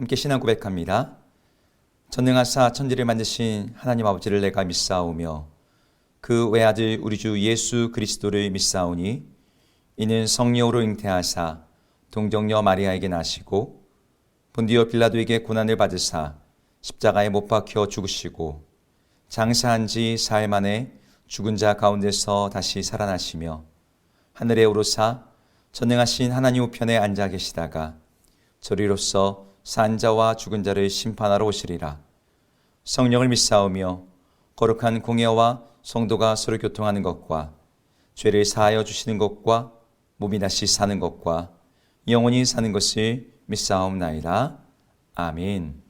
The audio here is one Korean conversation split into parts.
함께 신앙 고백합니다. 전능하사 천지를 만드신 하나님 아버지를 내가 믿사오며 그 외아들 우리 주 예수 그리스도를 믿사오니 이는 성령으로 잉태하사 동정녀 마리아에게 나시고 본디오 빌라도에게 고난을 받으사 십자가에 못 박혀 죽으시고 장사한 지 사흘 만에 죽은 자 가운데서 다시 살아나시며 하늘에 오르사 전능하신 하나님 우편에 앉아 계시다가 저리로서 산 자와 죽은 자를 심판하러 오시리라. 성령을 믿사오며 거룩한 공예와 성도가 서로 교통하는 것과 죄를 사하여 주시는 것과 몸이 다시 사는 것과 영원히 사는 것을 믿사옵나이다. 아멘.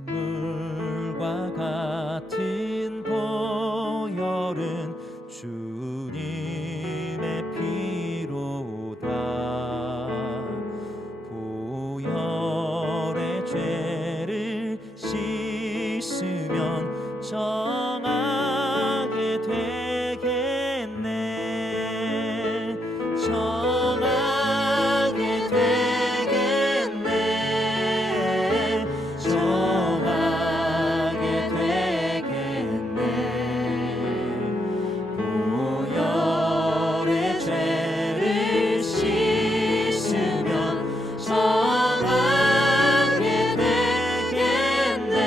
샘물과 같은 보혈은 주님의 피로다. 보혈의 죄를 씻으면 정하게 되겠네. 정하게 되겠네. 정하게 되겠네. 보혈의 죄를 씻으면 정하게 되겠네.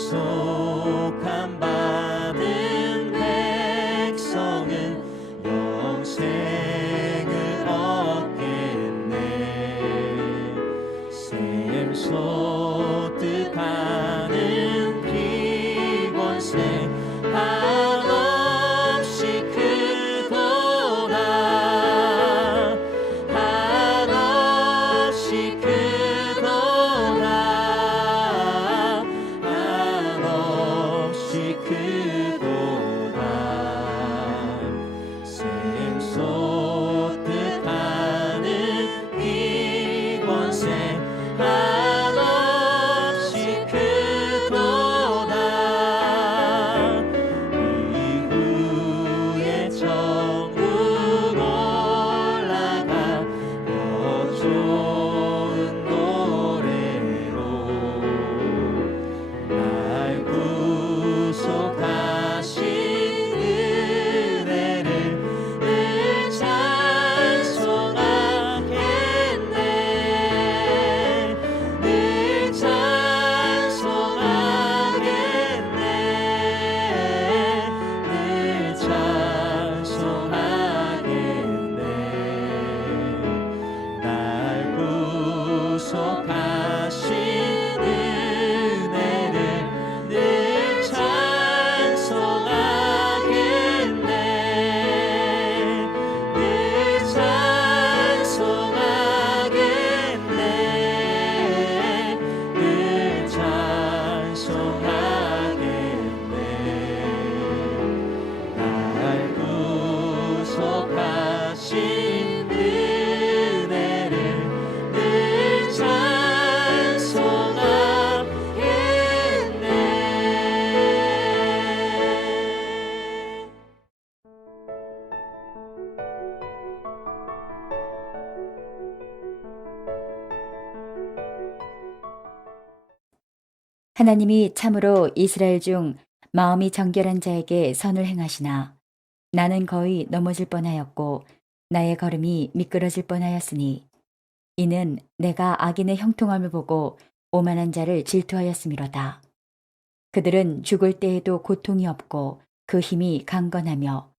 죄속함 받은 백성은 영생을 얻겠네. 샘솟듯 하는 피권세 한없이 크도다. 한없이 크도다. 한없이 크도다. 샘솟듯 하는 피권세 한없이 크도다. 이후에 천국 올라가 더 좋은 노래로 날 구속하신 은혜를 늘 찬송하겠네. 늘 찬송하겠네. 늘 찬송하겠네. 날 구속하신 은혜를 늘 찬송하겠네. 늘 찬송하겠네. 늘 찬송하겠네. 날 구속하신 은혜를 늘 찬송하겠네. 하나님이 참으로 이스라엘 중 마음이 정결한 자에게 선을 행하시나 나는 거의 넘어질 뻔하였고 나의 걸음이 미끄러질 뻔하였으니 이는 내가 악인의 형통함을 보고 오만한 자를 질투하였음이로다. 그들은 죽을 때에도 고통이 없고 그 힘이 강건하며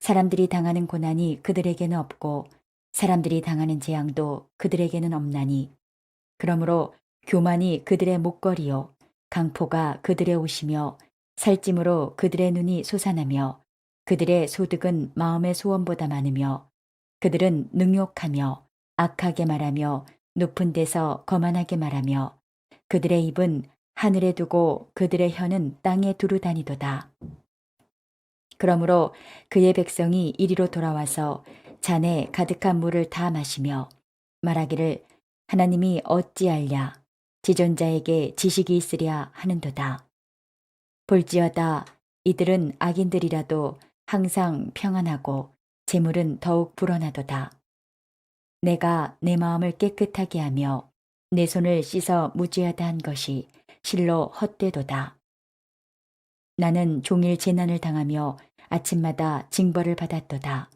사람들이 당하는 고난이 그들에게는 없고 사람들이 당하는 재앙도 그들에게는 없나니 그러므로 교만이 그들의 목걸이요 강포가 그들의 옷이며 살찜으로 그들의 눈이 솟아나며 그들의 소득은 마음의 소원보다 많으며 그들은 능욕하며 악하게 말하며 높은 데서 거만하게 말하며 그들의 입은 하늘에 두고 그들의 혀는 땅에 두루 다니도다. 그러므로 그의 백성이 이리로 돌아와서 잔에 가득한 물을 다 마시며 말하기를 하나님이 어찌알랴 지존자에게 지식이 있으랴 하는도다. 볼지어다 이들은 악인들이라도 항상 평안하고 재물은 더욱 불어나도다. 내가 내 마음을 깨끗하게 하며 내 손을 씻어 무죄하다 한 것이 실로 헛되도다. 나는 종일 재난을 당하며 아침마다 징벌을 받았도다.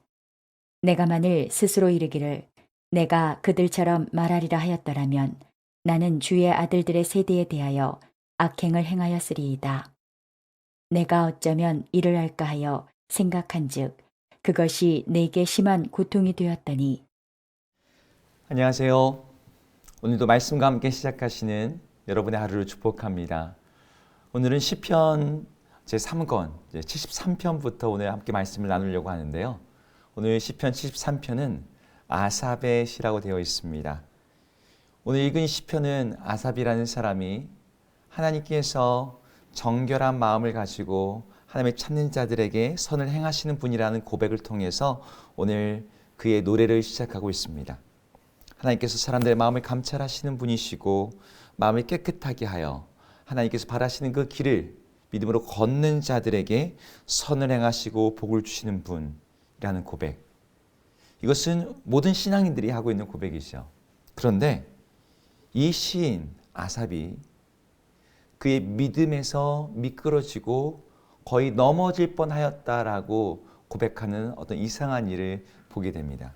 내가 만일 스스로 이르기를 내가 그들처럼 말하리라 하였더라면 나는 주의 아들들의 세대에 대하여 악행을 행하였으리이다. 내가 어쩌면 이를 할까 하여 생각한즉 그것이 내게 심한 고통이 되었더니. 안녕하세요. 오늘도 말씀과 함께 시작하시는 여러분의 하루를 축복합니다. 오늘은 시편 제3권 73편부터 오늘 함께 말씀을 나누려고 하는데요. 오늘 시편 73편은 아삽의 시라고 되어 있습니다. 오늘 읽은 시편은 아삽이라는 사람이 하나님께서 정결한 마음을 가지고 하나님의 찾는 자들에게 선을 행하시는 분이라는 고백을 통해서 오늘 그의 노래를 시작하고 있습니다. 하나님께서 사람들의 마음을 감찰하시는 분이시고 마음을 깨끗하게 하여 하나님께서 바라시는 그 길을 믿음으로 걷는 자들에게 선을 행하시고 복을 주시는 분이라는 고백. 이것은 모든 신앙인들이 하고 있는 고백이죠. 그런데 이 시인 아삽이 그의 믿음에서 미끄러지고 거의 넘어질 뻔하였다라고 고백하는 어떤 이상한 일을 보게 됩니다.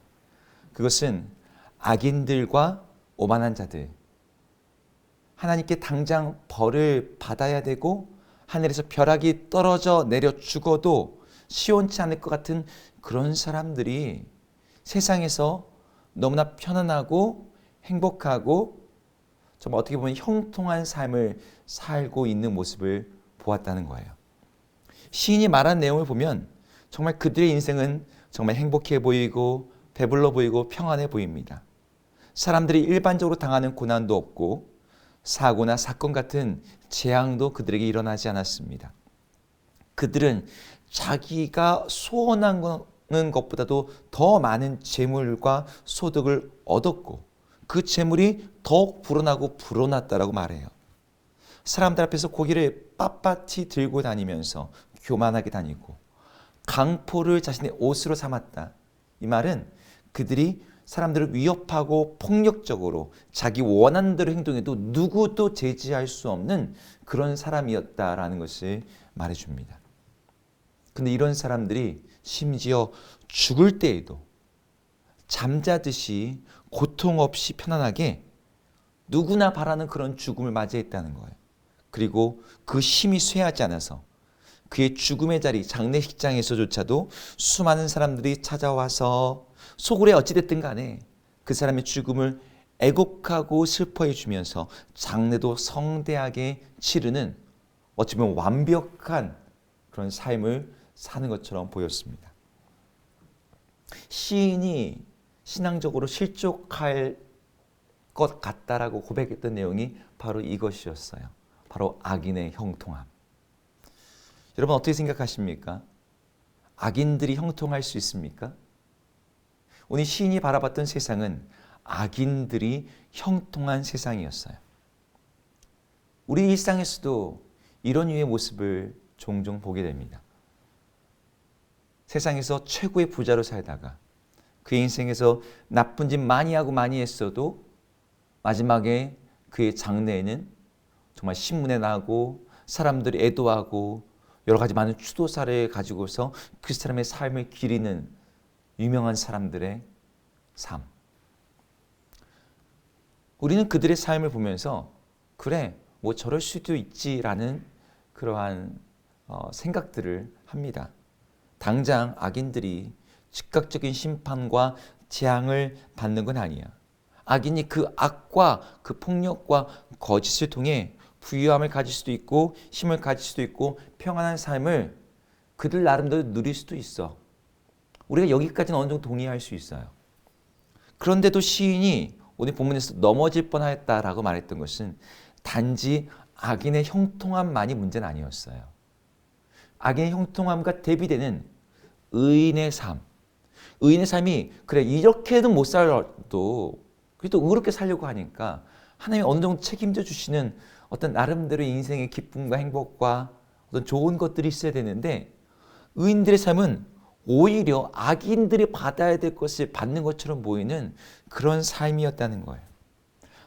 그것은 악인들과 오만한 자들, 하나님께 당장 벌을 받아야 되고 하늘에서 벼락이 떨어져 내려 죽어도 시원치 않을 것 같은 그런 사람들이 세상에서 너무나 편안하고 행복하고 정말 어떻게 보면 형통한 삶을 살고 있는 모습을 보았다는 거예요. 시인이 말한 내용을 보면 정말 그들의 인생은 정말 행복해 보이고 배불러 보이고 평안해 보입니다. 사람들이 일반적으로 당하는 고난도 없고 사고나 사건 같은 재앙도 그들에게 일어나지 않았습니다. 그들은 자기가 소원하는 것보다도 더 많은 재물과 소득을 얻었고 그 재물이 더욱 불어나고 불어났다라고 말해요. 사람들 앞에서 고기를 빳빳이 들고 다니면서 교만하게 다니고 강포를 자신의 옷으로 삼았다. 이 말은 그들이 사람들을 위협하고 폭력적으로 자기 원하는 대로 행동해도 누구도 제지할 수 없는 그런 사람이었다라는 것을 말해줍니다. 근데 이런 사람들이 심지어 죽을 때에도 잠자듯이 고통 없이 편안하게 누구나 바라는 그런 죽음을 맞이했다는 거예요. 그리고 그 힘이 쇠하지 않아서 그의 죽음의 자리 장례식장에서조차도 수많은 사람들이 찾아와서 소굴에 어찌됐든 간에 그 사람의 죽음을 애곡하고 슬퍼해 주면서 장례도 성대하게 치르는 어찌 보면 완벽한 그런 삶을 사는 것처럼 보였습니다. 시인이 신앙적으로 실족할 것 같다라고 고백했던 내용이 바로 이것이었어요. 바로 악인의 형통함. 여러분 어떻게 생각하십니까? 악인들이 형통할 수 있습니까? 오늘 시인이 바라봤던 세상은 악인들이 형통한 세상이었어요. 우리 일상에서도 이런 유의 모습을 종종 보게 됩니다. 세상에서 최고의 부자로 살다가 그의 인생에서 나쁜 짓 많이 하고 많이 했어도 마지막에 그의 장래에는 정말 신문에 나고 사람들이 애도하고 여러 가지 많은 추도사를 가지고서 그 사람의 삶을 기리는 유명한 사람들의 삶. 우리는 그들의 삶을 보면서 그래, 뭐 저럴 수도 있지라는 그러한 생각들을 합니다. 당장 악인들이 즉각적인 심판과 재앙을 받는 건 아니야. 악인이 그 악과 그 폭력과 거짓을 통해 부유함을 가질 수도 있고 힘을 가질 수도 있고 평안한 삶을 그들 나름대로 누릴 수도 있어. 우리가 여기까지는 어느 정도 동의할 수 있어요. 그런데도 시인이 오늘 본문에서 넘어질 뻔하였다라고 말했던 것은 단지 악인의 형통함만이 문제는 아니었어요. 악인의 형통함과 대비되는 의인의 삶. 의인의 삶이 그래 이렇게는 못 살아도 그래도 의롭게 살려고 하니까 하나님이 어느 정도 책임져 주시는 어떤 나름대로 인생의 기쁨과 행복과 어떤 좋은 것들이 있어야 되는데, 의인들의 삶은 오히려 악인들이 받아야 될 것을 받는 것처럼 보이는 그런 삶이었다는 거예요.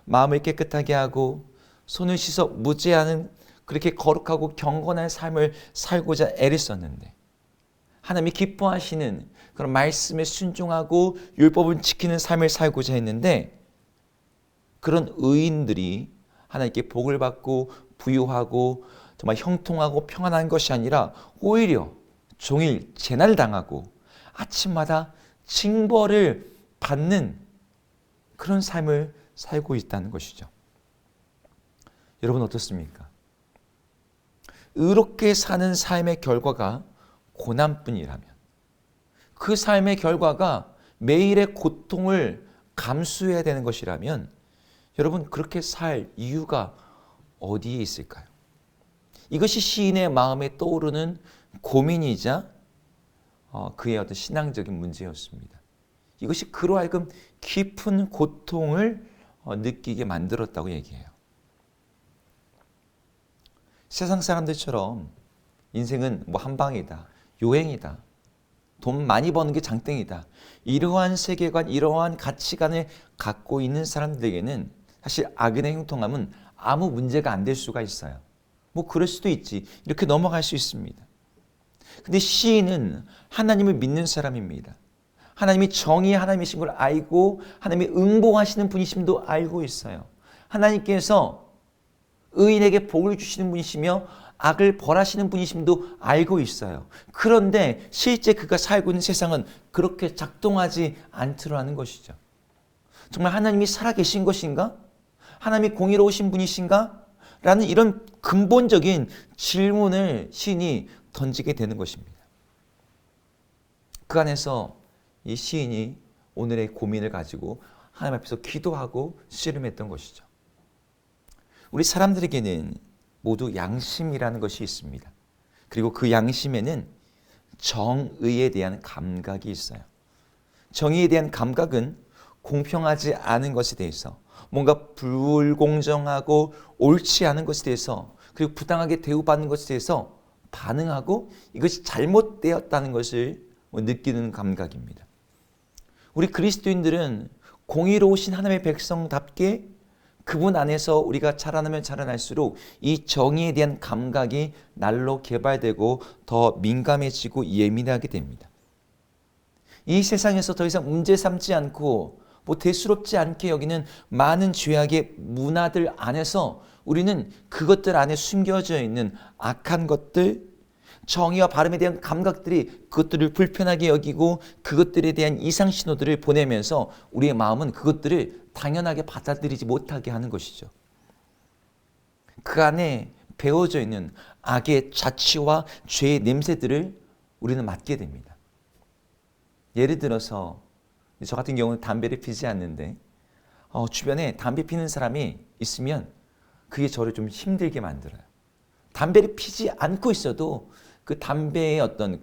마음을 깨끗하게 하고 손을 씻어 무죄하는 그렇게 거룩하고 경건한 삶을 살고자 애를 썼는데, 하나님이 기뻐하시는 그런 말씀에 순종하고 율법을 지키는 삶을 살고자 했는데, 그런 의인들이 하나님께 복을 받고 부유하고 정말 형통하고 평안한 것이 아니라 오히려 종일 재난을 당하고 아침마다 징벌을 받는 그런 삶을 살고 있다는 것이죠. 여러분 어떻습니까? 의롭게 사는 삶의 결과가 고난뿐이라면, 그 삶의 결과가 매일의 고통을 감수해야 되는 것이라면, 여러분 그렇게 살 이유가 어디에 있을까요? 이것이 시인의 마음에 떠오르는 고민이자 그의 어떤 신앙적인 문제였습니다. 이것이 그로 하여금 깊은 고통을 느끼게 만들었다고 얘기해요. 세상 사람들처럼 인생은 뭐 한방이다, 요행이다, 돈 많이 버는 게 장땡이다, 이러한 세계관, 이러한 가치관을 갖고 있는 사람들에게는 사실 악인의 형통함은 아무 문제가 안 될 수가 있어요. 뭐 그럴 수도 있지, 이렇게 넘어갈 수 있습니다. 근데 시인은 하나님을 믿는 사람입니다. 하나님이 정의의 하나님이신 걸 알고 하나님이 응복하시는 분이심도 알고 있어요. 하나님께서 의인에게 복을 주시는 분이시며 악을 벌하시는 분이심도 알고 있어요. 그런데 실제 그가 살고 있는 세상은 그렇게 작동하지 않더라는 것이죠. 정말 하나님이 살아계신 것인가? 하나님이 공의로우신 분이신가? 라는 이런 근본적인 질문을 시인이 던지게 되는 것입니다. 그 안에서 이 시인이 오늘의 고민을 가지고 하나님 앞에서 기도하고 씨름했던 것이죠. 우리 사람들에게는 모두 양심이라는 것이 있습니다. 그리고 그 양심에는 정의에 대한 감각이 있어요. 정의에 대한 감각은 공평하지 않은 것에 대해서, 뭔가 불공정하고 옳지 않은 것에 대해서, 그리고 부당하게 대우받는 것에 대해서 반응하고 이것이 잘못되었다는 것을 느끼는 감각입니다. 우리 그리스도인들은 공의로우신 하나님의 백성답게 그분 안에서 우리가 자라나면 자라날수록 이 정의에 대한 감각이 날로 개발되고 더 민감해지고 예민하게 됩니다. 이 세상에서 더 이상 문제 삼지 않고 뭐 대수롭지 않게 여기는 많은 죄악의 문화들 안에서 우리는 그것들 안에 숨겨져 있는 악한 것들, 정의와 바름에 대한 감각들이 그것들을 불편하게 여기고 그것들에 대한 이상 신호들을 보내면서 우리의 마음은 그것들을 당연하게 받아들이지 못하게 하는 것이죠. 그 안에 배어져 있는 악의 자취와 죄의 냄새들을 우리는 맡게 됩니다. 예를 들어서 저 같은 경우는 담배를 피지 않는데 주변에 담배 피는 사람이 있으면 그게 저를 좀 힘들게 만들어요. 담배를 피지 않고 있어도 그 담배의 어떤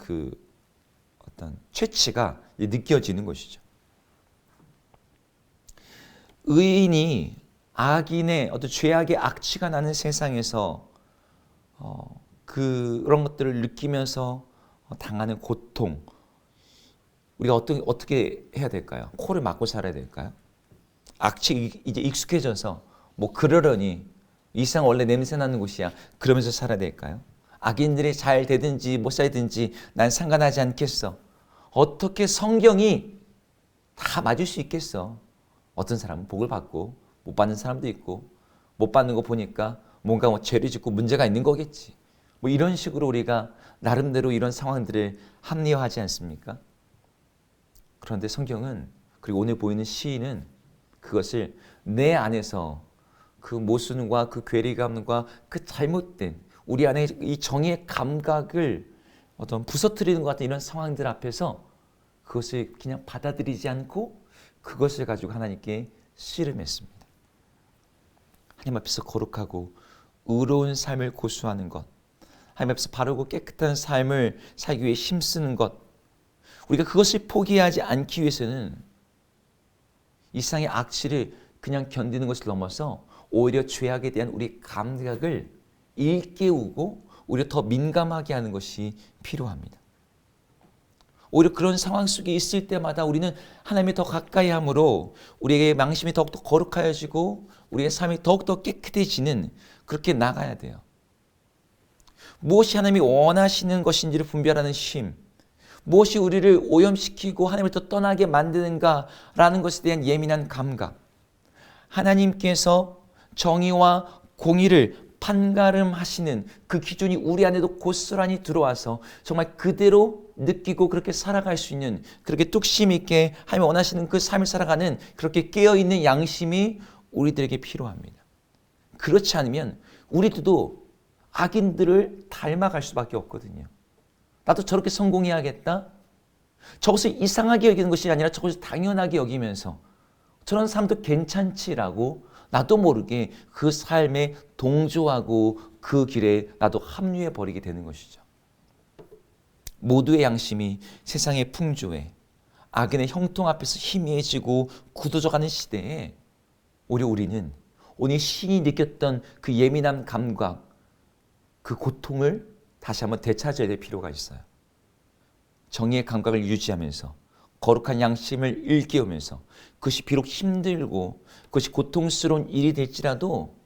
취취가 느껴지는 것이죠. 의인이 악인의 어떤 죄악의 악취가 나는 세상에서 그런 것들을 느끼면서 당하는 고통, 우리가 어떻게 해야 될까요? 코를 막고 살아야 될까요? 악취 이제 익숙해져서 뭐 그러려니 이상 원래 냄새 나는 곳이야, 그러면서 살아야 될까요? 악인들이 잘 되든지 못 살든지 난 상관하지 않겠어. 어떻게 성경이 다 맞을 수 있겠어? 어떤 사람은 복을 받고 못 받는 사람도 있고, 못 받는 거 보니까 뭔가 죄를 짓고 문제가 있는 거겠지. 뭐 이런 식으로 우리가 나름대로 이런 상황들을 합리화하지 않습니까? 그런데 성경은, 그리고 오늘 보이는 시인은 그것을 내 안에서 그 모순과 그 괴리감과 그 잘못된 우리 안에 이 정의의 감각을 어떤 부서뜨리는 것 같은 이런 상황들 앞에서 그것을 그냥 받아들이지 않고 그것을 가지고 하나님께 씨름했습니다. 하나님 앞에서 거룩하고 의로운 삶을 고수하는 것, 하나님 앞에서 바르고 깨끗한 삶을 살기 위해 힘쓰는 것, 우리가 그것을 포기하지 않기 위해서는 이 세상의 악취를 그냥 견디는 것을 넘어서 오히려 죄악에 대한 우리 감각을 일깨우고 오히려 더 민감하게 하는 것이 필요합니다. 오히려 그런 상황 속에 있을 때마다 우리는 하나님이 더 가까이 함으로 우리에게 망심이 더욱더 거룩하여지고 우리의 삶이 더욱더 깨끗해지는, 그렇게 나가야 돼요. 무엇이 하나님이 원하시는 것인지를 분별하는 심, 무엇이 우리를 오염시키고 하나님을 떠나게 만드는가라는 것에 대한 예민한 감각, 하나님께서 정의와 공의를 판가름하시는 그 기준이 우리 안에도 고스란히 들어와서 정말 그대로 느끼고 그렇게 살아갈 수 있는, 그렇게 뚝심 있게 하나님 원하시는 그 삶을 살아가는 그렇게 깨어있는 양심이 우리들에게 필요합니다. 그렇지 않으면 우리도 악인들을 닮아갈 수밖에 없거든요. 나도 저렇게 성공해야겠다. 저것을 이상하게 여기는 것이 아니라 저것을 당연하게 여기면서 저런 삶도 괜찮지라고 나도 모르게 그 삶에 동조하고 그 길에 나도 합류해 버리게 되는 것이죠. 모두의 양심이 세상의 풍조에, 악인의 형통 앞에서 희미해지고 굳어져가는 시대에 오히려 우리는 오늘 신이 느꼈던 그 예민한 감각, 그 고통을 다시 한번 되찾아야 될 필요가 있어요. 정의의 감각을 유지하면서 거룩한 양심을 일깨우면서 그것이 비록 힘들고 그것이 고통스러운 일이 될지라도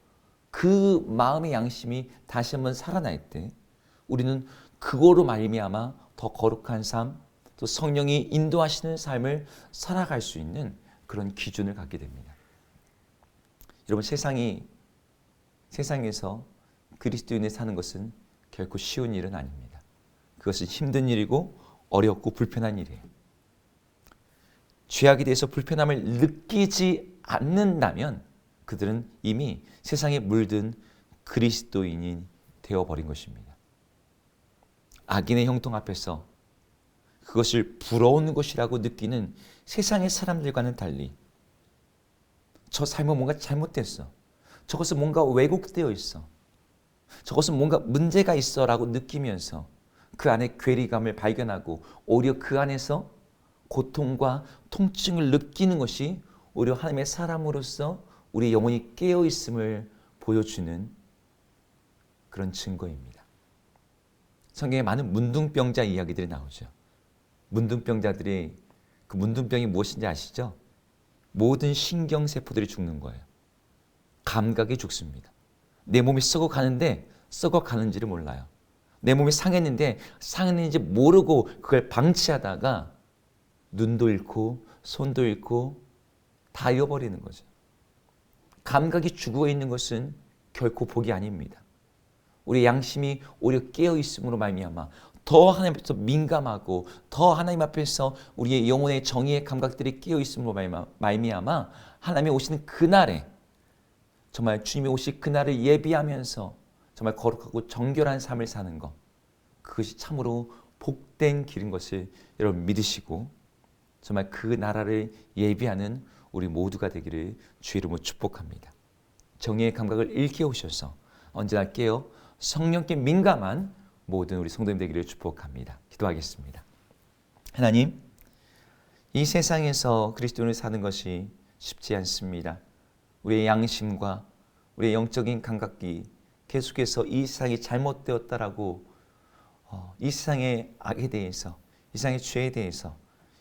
그 마음의 양심이 다시 한번 살아날 때 우리는 그거로 말미암아 더 거룩한 삶, 또 성령이 인도하시는 삶을 살아갈 수 있는 그런 기준을 갖게 됩니다. 여러분, 세상에서 그리스도인이 사는 것은 결코 쉬운 일은 아닙니다. 그것은 힘든 일이고 어렵고 불편한 일이에요. 죄악에 대해서 불편함을 느끼지 않는다면 그들은 이미 세상에 물든 그리스도인이 되어버린 것입니다. 악인의 형통 앞에서 그것을 부러운 것이라고 느끼는 세상의 사람들과는 달리 저 삶은 뭔가 잘못됐어. 저것은 뭔가 왜곡되어 있어. 저것은 뭔가 문제가 있어 라고 느끼면서 그 안에 괴리감을 발견하고 오히려 그 안에서 고통과 통증을 느끼는 것이 오히려 하나님의 사람으로서 우리 영혼이 깨어있음을 보여주는 그런 증거입니다. 성경에 많은 문둥병자 이야기들이 나오죠. 문둥병자들이, 그 문둥병이 무엇인지 아시죠? 모든 신경세포들이 죽는 거예요. 감각이 죽습니다. 내 몸이 썩어가는데 썩어가는지를 몰라요. 내 몸이 상했는데 상했는지 모르고 그걸 방치하다가 눈도 잃고 손도 잃고 다 잃어버리는 거죠. 감각이 죽어 있는 것은 결코 복이 아닙니다. 우리 양심이 오히려 깨어 있음으로 말미암아 더 하나님 앞에서 민감하고 더 하나님 앞에서 우리의 영혼의 정의의 감각들이 깨어 있음으로 말미암아 하나님이 오시는 그날에, 정말 주님이 오실 그날을 예비하면서 정말 거룩하고 정결한 삶을 사는 것, 그것이 참으로 복된 길인 것을 여러분 믿으시고 정말 그 나라를 예비하는 우리 모두가 되기를 주의 이름으로 축복합니다. 정의의 감각을 일깨우셔서 언제나 깨어 성령께 민감한 모든 우리 성도님 되기를 축복합니다. 기도하겠습니다. 하나님, 이 세상에서 그리스도인을 사는 것이 쉽지 않습니다. 우리의 양심과 우리의 영적인 감각이 계속해서 이 세상이 잘못되었다라고 이 세상의 악에 대해서, 이 세상의 죄에 대해서,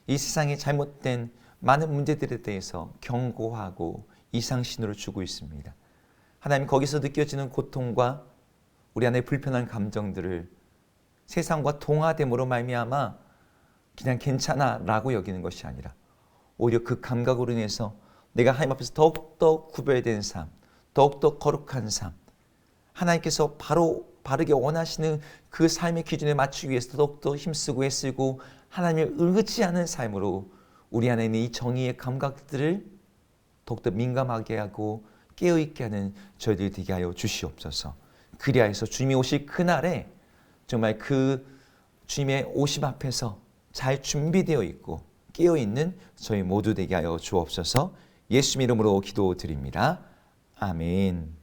이 세상의 잘못된 많은 문제들에 대해서 경고하고 이상신호를 주고 있습니다. 하나님, 거기서 느껴지는 고통과 우리 안에 불편한 감정들을 세상과 동화됨으로 말미암아 그냥 괜찮아 라고 여기는 것이 아니라 오히려 그 감각으로 인해서 내가 하나님 앞에서 더욱더 구별된 삶, 더욱더 거룩한 삶, 하나님께서 바르게 원하시는 그 삶의 기준에 맞추기 위해서 더욱더 힘쓰고 애쓰고 하나님을 의지하는 삶으로 우리 안에 있는 이 정의의 감각들을 더욱더 민감하게 하고 깨어있게 하는 저희들이 되게 하여 주시옵소서. 그리하여서 주님이 오실 그날에 정말 그 주님의 오심 앞에서 잘 준비되어 있고 깨어있는 저희 모두 되게 하여 주옵소서. 예수님 이름으로 기도드립니다. 아멘.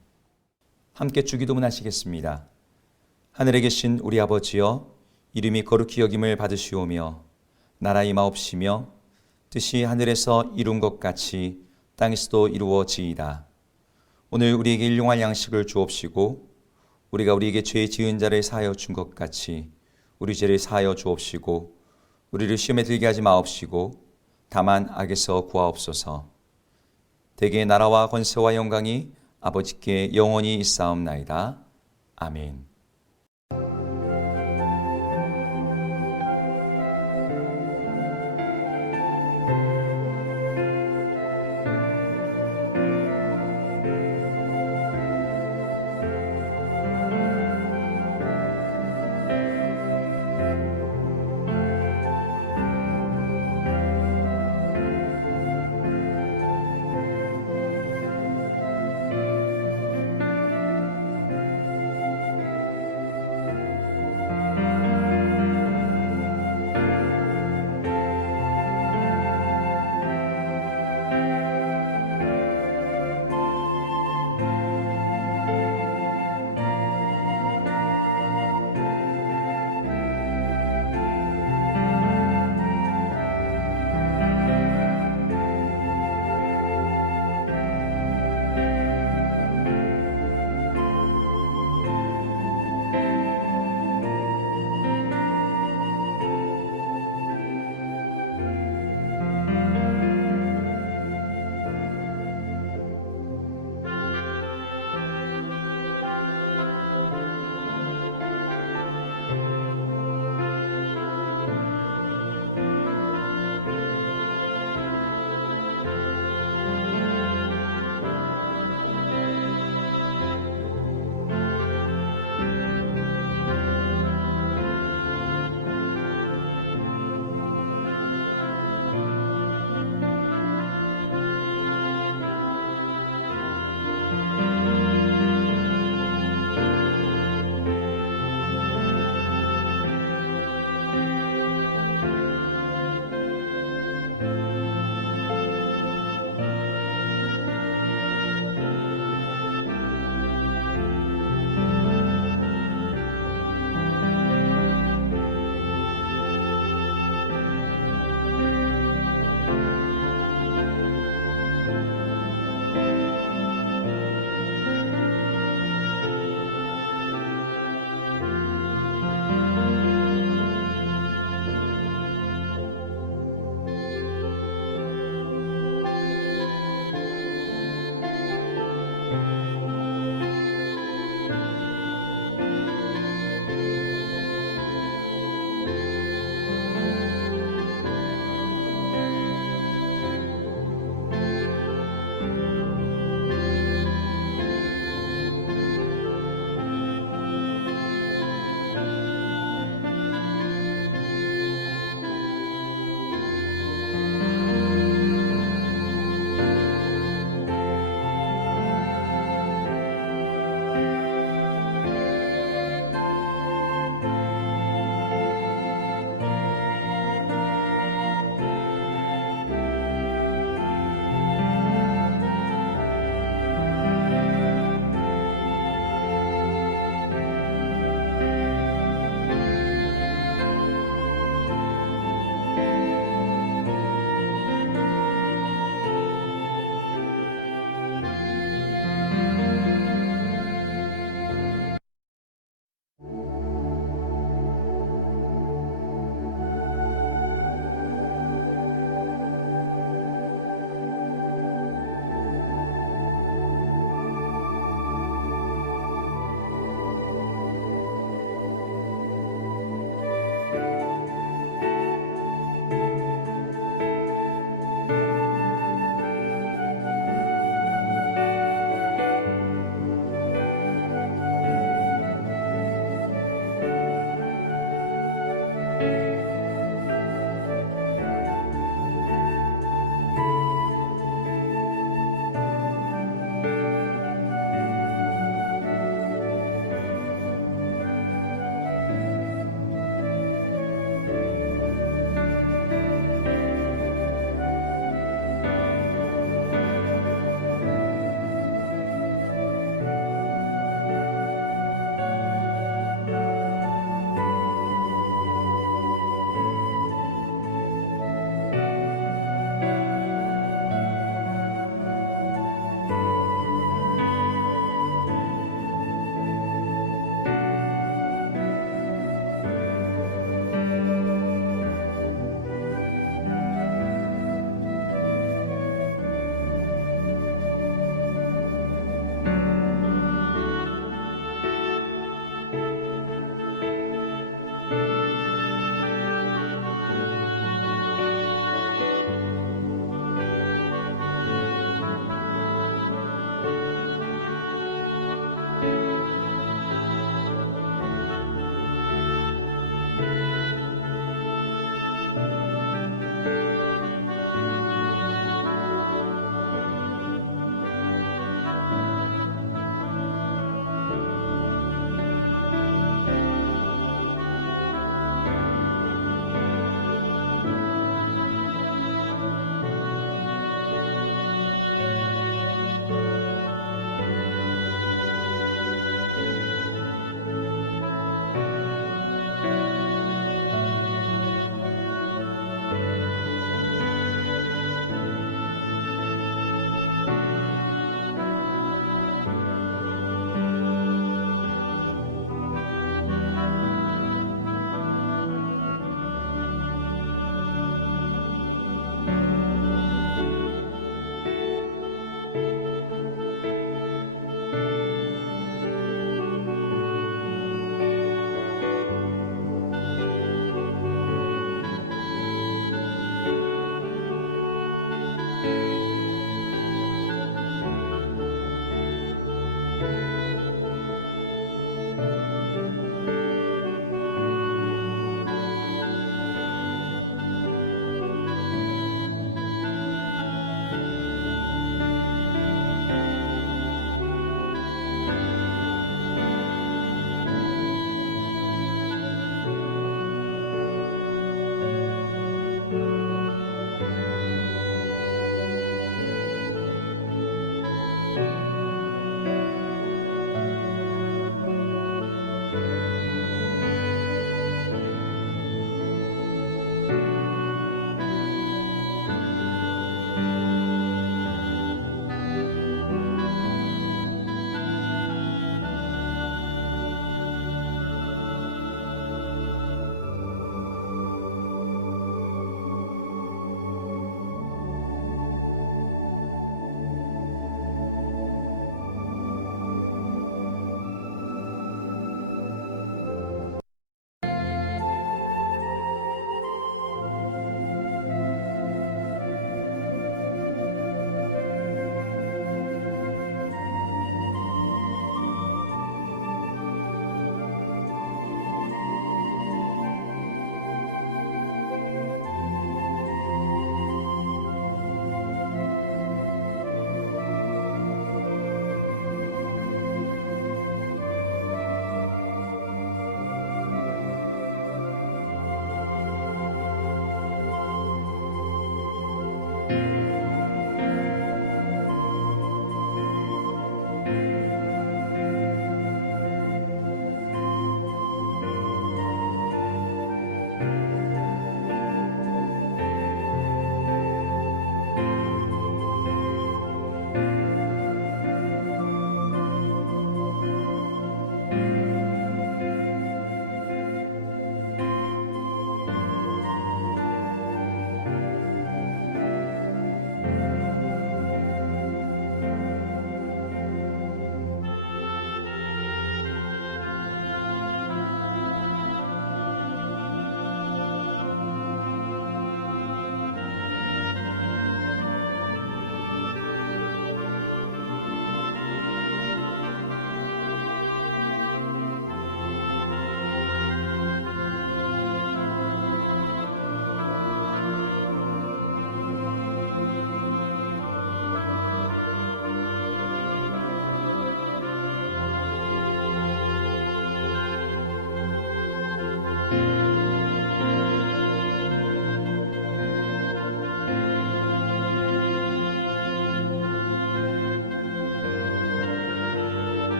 함께 주기도문 하시겠습니다. 하늘에 계신 우리 아버지여, 이름이 거룩히 여김을 받으시오며 나라 임하옵시며 뜻이 하늘에서 이룬 것 같이 땅에서도 이루어지이다. 오늘 우리에게 일용할 양식을 주옵시고 우리가 우리에게 죄 지은 자를 사하여 준 것 같이 우리 죄를 사하여 주옵시고 우리를 시험에 들게 하지 마옵시고 다만 악에서 구하옵소서. 대개 나라와 권세와 영광이 아버지께 영원히 있사옵나이다. 아멘.